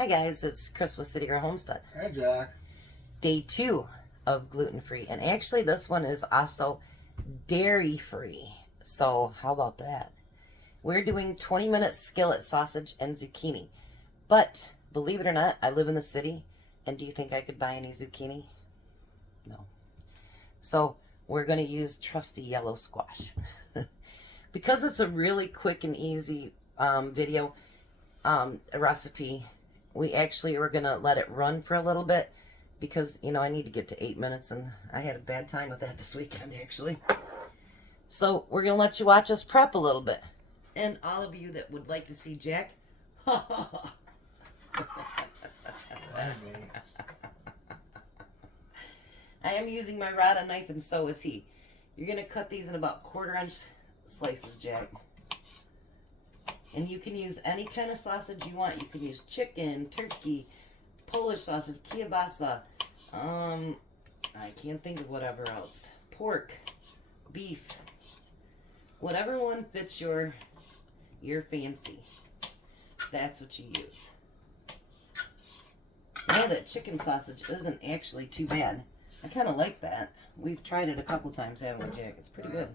Hi guys, it's Chris with City Girl Homestead. Hey Jack. Day 2 of gluten-free. And actually this one is also dairy-free. So how about that? We're doing 20-minute skillet sausage and zucchini. But believe it or not, I live in the city. And do you think I could buy any zucchini? No. So we're going to use trusty yellow squash. Because it's a really quick and easy video, a recipe, we actually were going to let it run for a little bit because, you know, I need to get to 8 minutes and I had a bad time with that this weekend, actually. So we're going to let you watch us prep a little bit. And all of you that would like to see Jack, I am using my rod and knife, and so is he. You're going to cut these in about 1/4 inch slices, Jack. And you can use any kind of sausage you want. You can use chicken, turkey, Polish sausage, kielbasa. I can't think of whatever else. Pork, beef, whatever one fits your fancy. That's what you use. I know that chicken sausage isn't actually too bad. I kind of like that. We've tried it a couple times, haven't we, Jack? It's pretty good.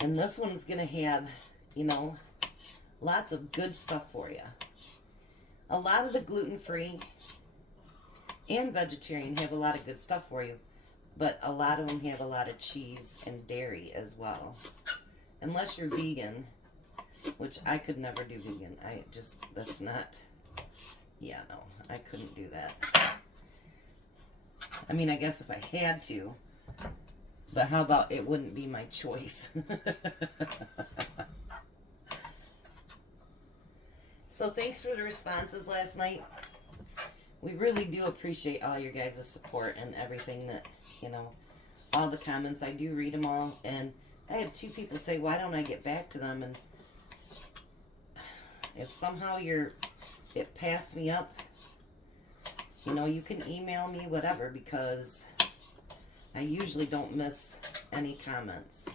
And this one's going to have, you know, lots of good stuff for you. A lot of the gluten-free and vegetarian have a lot of good stuff for you. But a lot of them have a lot of cheese and dairy as well. Unless you're vegan, which I could never do vegan. That's not, yeah, no, I couldn't do that. I mean, I guess if I had to. But how about it wouldn't be my choice? So thanks for the responses last night. We really do appreciate all your guys' support and everything that, you know, all the comments. I do read them all. And I had 2 people say, why don't I get back to them? And if somehow it passed me up, you know, you can email me, whatever, because I usually don't miss any comments.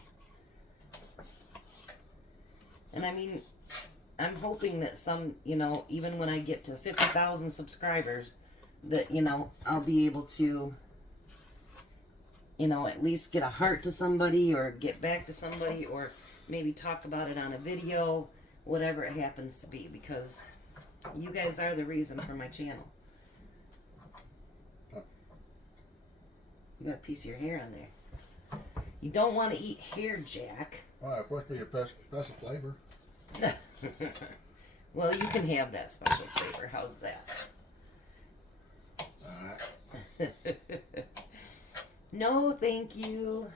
And I mean, I'm hoping that some, you know, even when I get to 50,000 subscribers, that, you know, I'll be able to, you know, at least get a heart to somebody or get back to somebody or maybe talk about it on a video, whatever it happens to be, because you guys are the reason for my channel. You got a piece of your hair on there. You don't want to eat hair, Jack. Well, it's supposed to be a special flavor. Well, you can have that special flavor. How's that? Alright. No, thank you.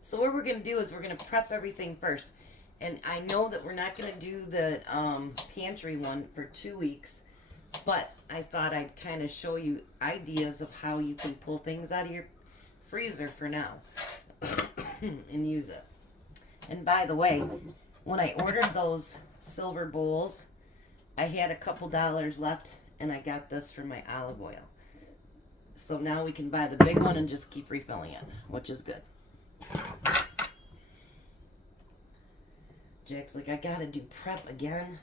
So what we're going to do is we're going to prep everything first. And I know that we're not going to do the pantry one for 2 weeks. But I thought I'd kind of show you ideas of how you can pull things out of your freezer for now and use it. And by the way, when I ordered those silver bowls, I had a couple dollars left and I got this for my olive oil. So now we can buy the big one and just keep refilling it, which is good. Jack's like, I gotta do prep again.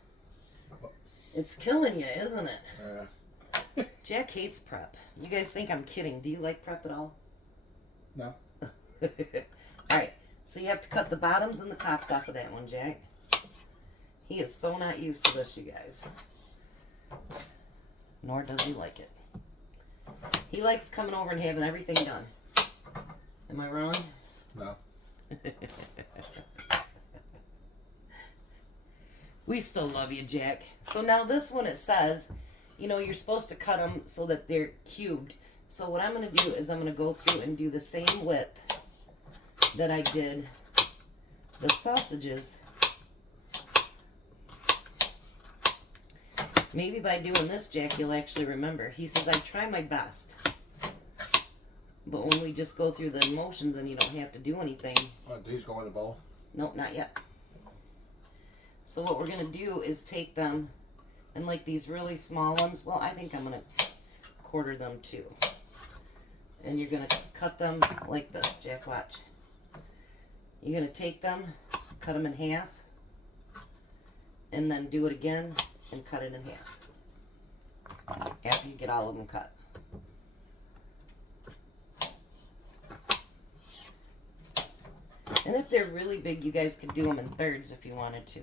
It's killing you, isn't it? Yeah. Jack hates prep. You guys think I'm kidding. Do you like prep at all? No. Alright, so you have to cut the bottoms and the tops off of that one, Jack. He is so not used to this, you guys. Nor does he like it. He likes coming over and having everything done. Am I wrong? No. We still love you, Jack. So now this one, it says, you know, you're supposed to cut them so that they're cubed. So what I'm going to do is I'm going to go through and do the same width that I did the sausages. Maybe by doing this, Jack, you'll actually remember. He says, I try my best. But when we just go through the motions and you don't have to do anything. These go in the bowl? Nope, not yet. So what we're going to do is take them, and like these really small ones, well, I think I'm going to 1/4 them too. And you're going to cut them like this, Jack, watch. You're going to take them, cut them in half, and then do it again and cut it in half after you get all of them cut. And if they're really big, you guys could do them in thirds if you wanted to.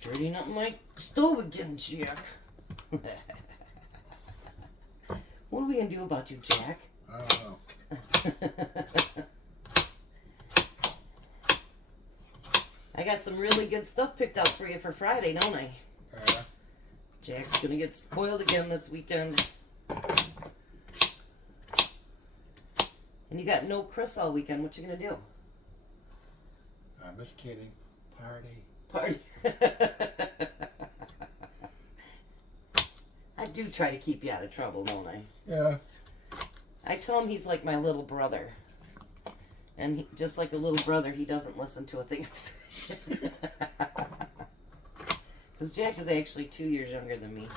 Dirtying up my stove again, Jack. What are we going to do about you, Jack? I don't know. I got some really good stuff picked out for you for Friday, don't I? Yeah. Jack's going to get spoiled again this weekend. And you got no Chris all weekend. What you going to do? I'm just kidding. Party. Party. I do try to keep you out of trouble, don't I? Yeah. I tell him he's like my little brother. And he, just like a little brother, he doesn't listen to a thing I say. Because Jack is actually 2 years younger than me.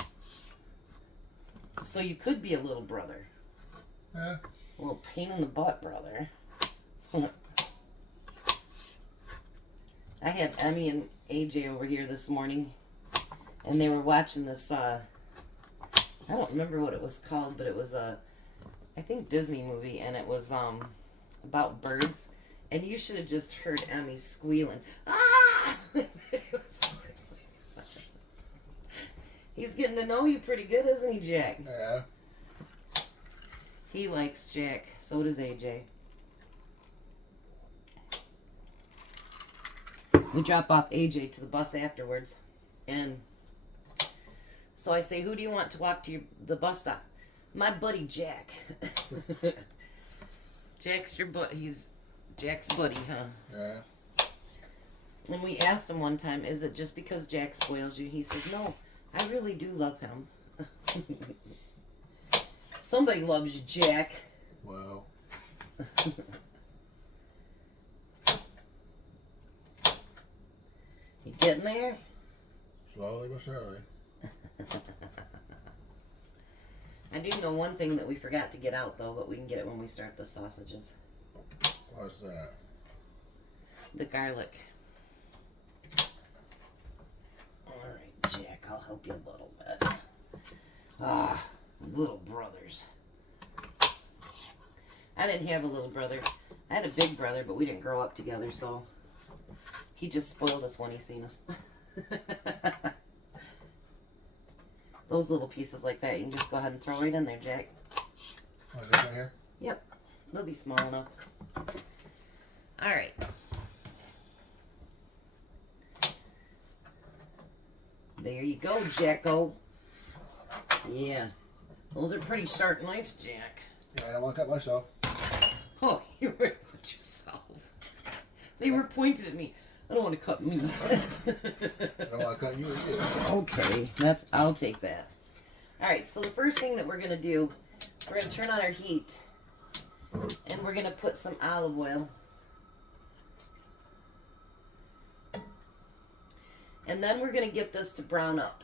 So you could be a little brother. Yeah. A little pain in the butt, brother. I had Emmy and AJ over here this morning, and they were watching this, I don't remember what it was called, but it was a, I think Disney movie, and it was, about birds, and you should have just heard Emmy squealing. Ah! He's getting to know you pretty good, isn't he, Jack? Yeah. He likes Jack. So does AJ. We drop off AJ to the bus afterwards. And so I say, who do you want to walk to the bus stop? My buddy Jack. Jack's your buddy. He's Jack's buddy, huh? Yeah. And we asked him one time, is it just because Jack spoils you? He says, no, I really do love him. Somebody loves you, Jack. Well. You getting there? Slowly but surely. I do know one thing that we forgot to get out, though, but we can get it when we start the sausages. What's that? The garlic. Alright, Jack, I'll help you a little bit. Ah, little brothers. I didn't have a little brother. I had a big brother, but we didn't grow up together, so he just spoiled us when he seen us. Those little pieces like that, you can just go ahead and throw right in there, Jack. Oh, is this right here? Yep, they'll be small enough. Alright. There you go, Jacko. Yeah. Those are pretty sharp knives, Jack. Yeah, I don't want to cut myself. Oh, you were at yourself. They were pointed at me. I don't want to cut me. I don't want to cut you either. Okay, I'll take that. Alright, so the first thing that we're going to do, we're going to turn on our heat. And we're going to put some olive oil. And then we're going to get this to brown up.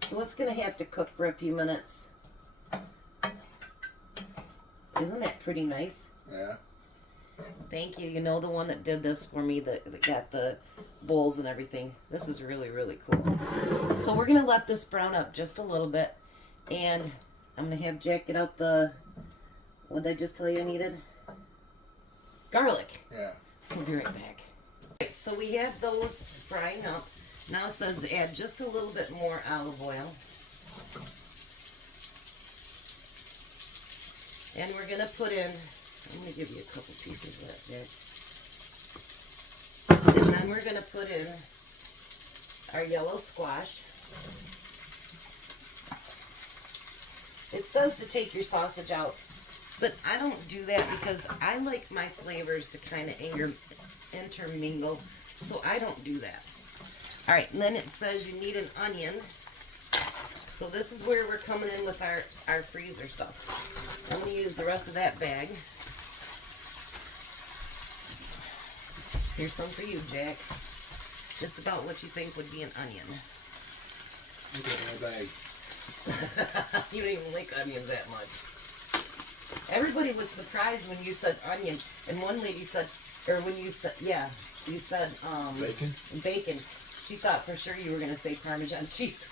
So it's going to have to cook for a few minutes. Isn't that pretty nice? Yeah. Thank you. You know the one that did this for me, that got the bowls and everything. This is really, really cool. So we're going to let this brown up just a little bit. And I'm going to have Jack get out the, what did I just tell you I needed? Garlic. Yeah. We'll be right back. Right, so we have those frying up. Now it says to add just a little bit more olive oil. And we're going to put in, I'm going to give you a couple pieces of that, Jack. And then we're going to put in our yellow squash. It says to take your sausage out, but I don't do that because I like my flavors to kind of intermingle, so I don't do that. Alright, and then it says you need an onion. So this is where we're coming in with our freezer stuff. I'm going to use the rest of that bag. Here's some for you, Jack. Just about what you think would be an onion. Look at my bag. You don't even like onions that much. Everybody was surprised when you said onion, and one lady said, Or when you said, yeah, you said Bacon? bacon. She thought for sure you were going to say Parmesan cheese.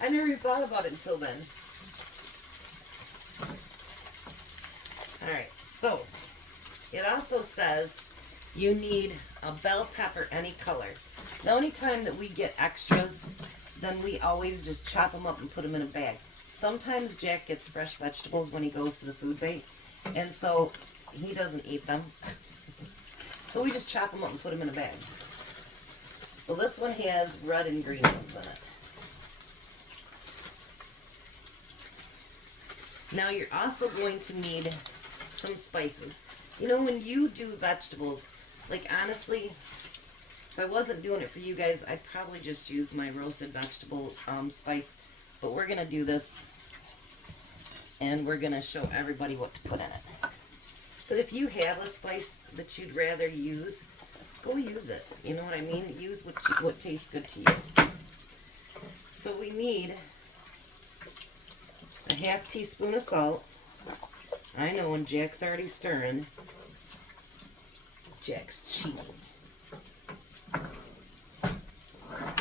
I never even thought about it until then. Alright, so it also says you need a bell pepper any color. The only time that we get extras, then we always just chop them up and put them in a bag. Sometimes Jack gets fresh vegetables when he goes to the food bank, and so he doesn't eat them. So we just chop them up and put them in a bag. So this one has red and green ones in it. Now you're also going to need some spices. You know, when you do vegetables, like honestly, if I wasn't doing it for you guys, I'd probably just use my roasted vegetable spice. But we're going to do this, and we're going to show everybody what to put in it. But if you have a spice that you'd rather use, go use it. You know what I mean? Use what tastes good to you. So we need a half teaspoon of salt. I know when Jack's already stirring. Jack's cheating.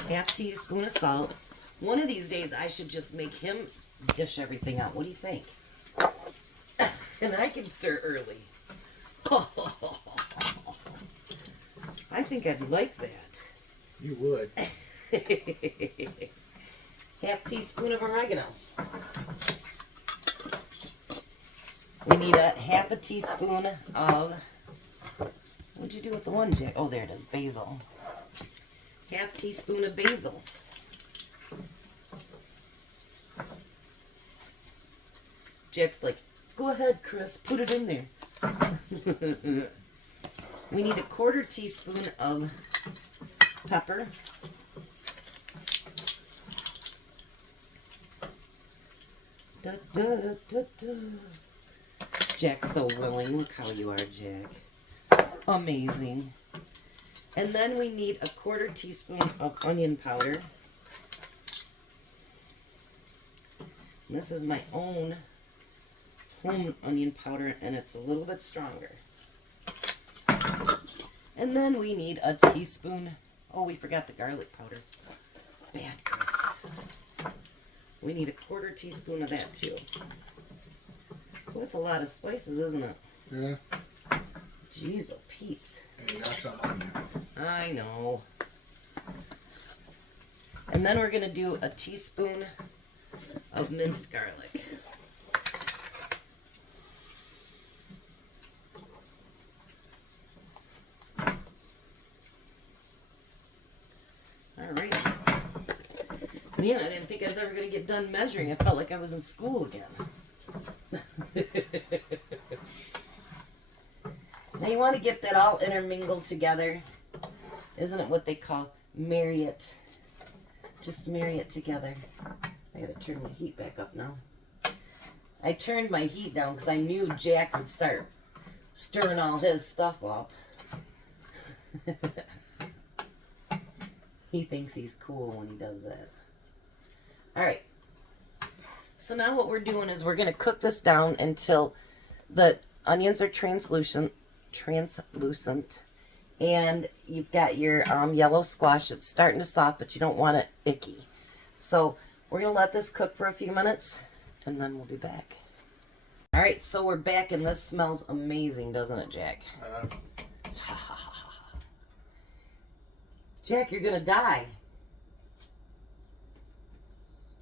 Half teaspoon of salt. One of these days I should just make him dish everything out. What do you think? And I can stir early. I think I'd like that. You would. Half teaspoon of oregano. We need a half a teaspoon of, what'd you do with the one, Jack? Oh, there it is, basil. Half teaspoon of basil. Jack's like, go ahead, Chris, put it in there. We need a quarter teaspoon of pepper. Da, da, da, da, da. Jack's so willing. Look how you are, Jack. Amazing. And then we need a quarter teaspoon of onion powder. And this is my own home onion powder, and it's a little bit stronger. And then we need a teaspoon. Oh, we forgot the garlic powder. Bad, Chris. We need a quarter teaspoon of that too. Well, that's a lot of spices, isn't it? Yeah. Jeez, oh Pete's. And you got some onion. I know. And then we're gonna do a teaspoon of minced garlic. Alright. Man, I didn't think I was ever gonna get done measuring. I felt like I was in school again. Now you want to get that all intermingled together. Isn't it what they call marry it? Just marry it together. I gotta turn my heat back up now. I turned my heat down because I knew Jack would start stirring all his stuff up. He thinks he's cool when he does that. Alright. So now what we're doing is we're going to cook this down until the onions are translucent, and you've got your yellow squash. It's starting to soft, but you don't want it icky. So we're going to let this cook for a few minutes, and then we'll be back. All right, so we're back, and this smells amazing, doesn't it, Jack? Jack, you're going to die.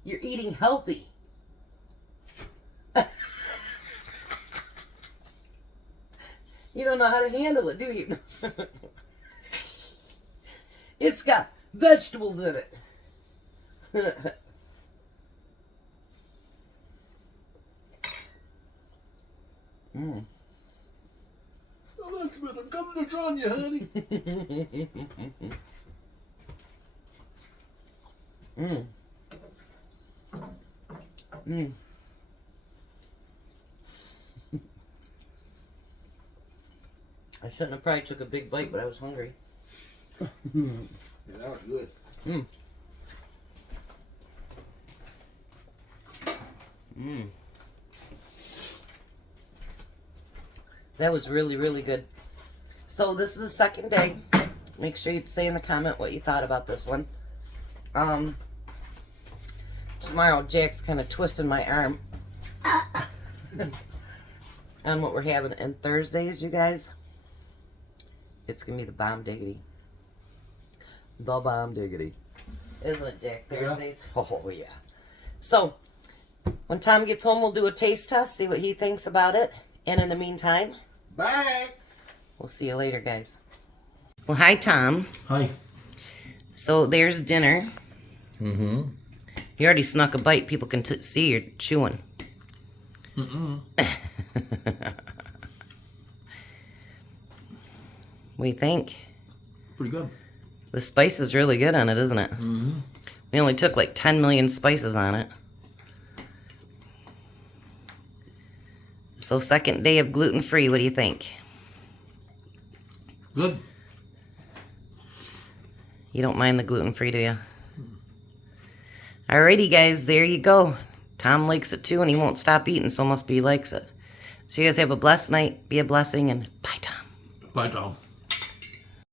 You're eating healthy. You don't know how to handle it, do you? It's got vegetables in it. Elizabeth, I'm coming to drown you, honey. I shouldn't have probably took a big bite, but I was hungry. Yeah, that was good. That was really, really good. So this is the second day. Make sure you say in the comment what you thought about this one. Tomorrow Jack's kind of twisting my arm on what we're having. And Thursdays, you guys, it's going to be the bomb diggity. The bomb diggity. Isn't it, Jack? Thursdays? Yeah. Oh, yeah. So, when Tom gets home, we'll do a taste test, see what he thinks about it. And in the meantime, Bye. we'll see you later, guys. Well, hi, Tom. Hi. So, there's dinner. Mm-hmm. You already snuck a bite. People can see you're chewing. Mm-mm. What do you think? Pretty good. The spice is really good on it, isn't it? Mm-hmm. We only took like 10 million spices on it. So, second day of gluten-free. What do you think? Good. You don't mind the gluten-free, do you? Alrighty, guys. There you go. Tom likes it too, and he won't stop eating, so must be he likes it. So you guys have a blessed night. Be a blessing, and bye, Tom. Bye, Tom.